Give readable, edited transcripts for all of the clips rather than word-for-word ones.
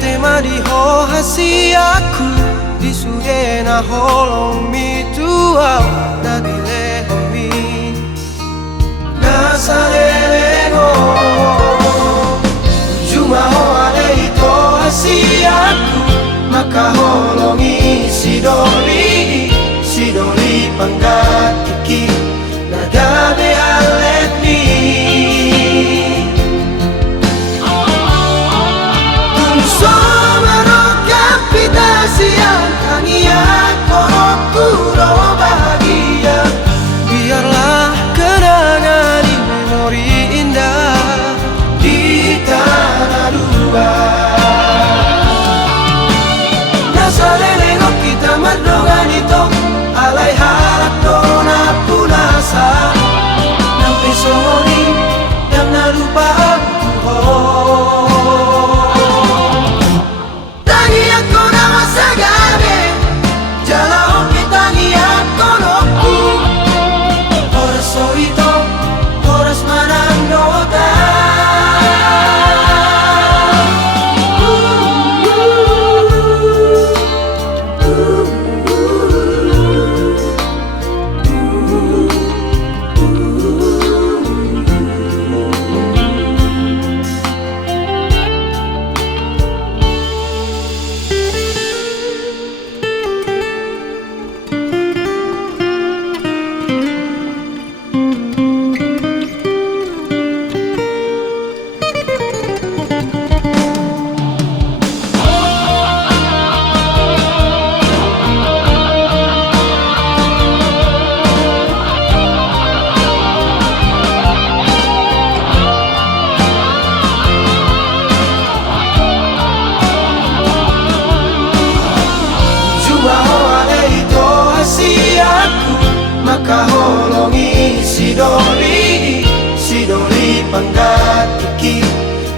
te mari ho hasi aku di sude na holong mi tuau na dile mi na salelego cuma ho ale ito hasi aku maka holongi sidoli panggat iki na gabe alet ni siang tangia korokuro bahagia biarlah kenangan di memori indah di tanah dua nasa lelego kita merdongan itu alai harap dona punasa nampi soni yang nalupa aku kaholongi sidoli panggat iki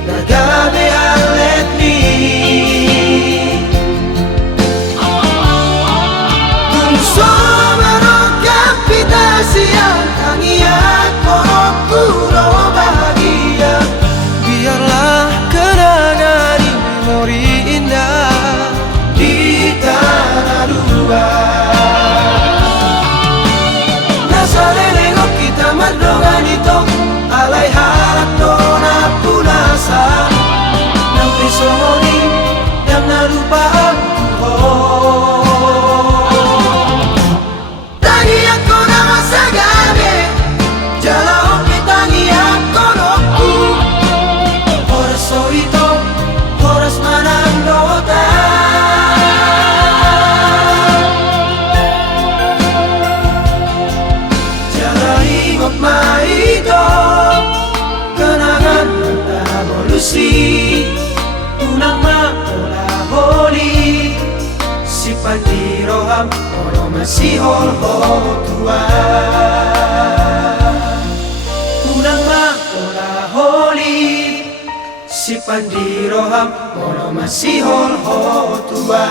nagabe alet ni tungso merokapita siang tangia korokuro bahagia biarlah kenangan di memori indah di tanah dua merdongan itu alai harap dona punasa nampi soni yang nalupa aku tangi aku nama sagame jala oke tangi aku roku horas soito horas manang dota maito kenangan evolusi unang mapola holi si pandiroham olo masih holho tua unang mapola holi si pandiroham olo masih holho tua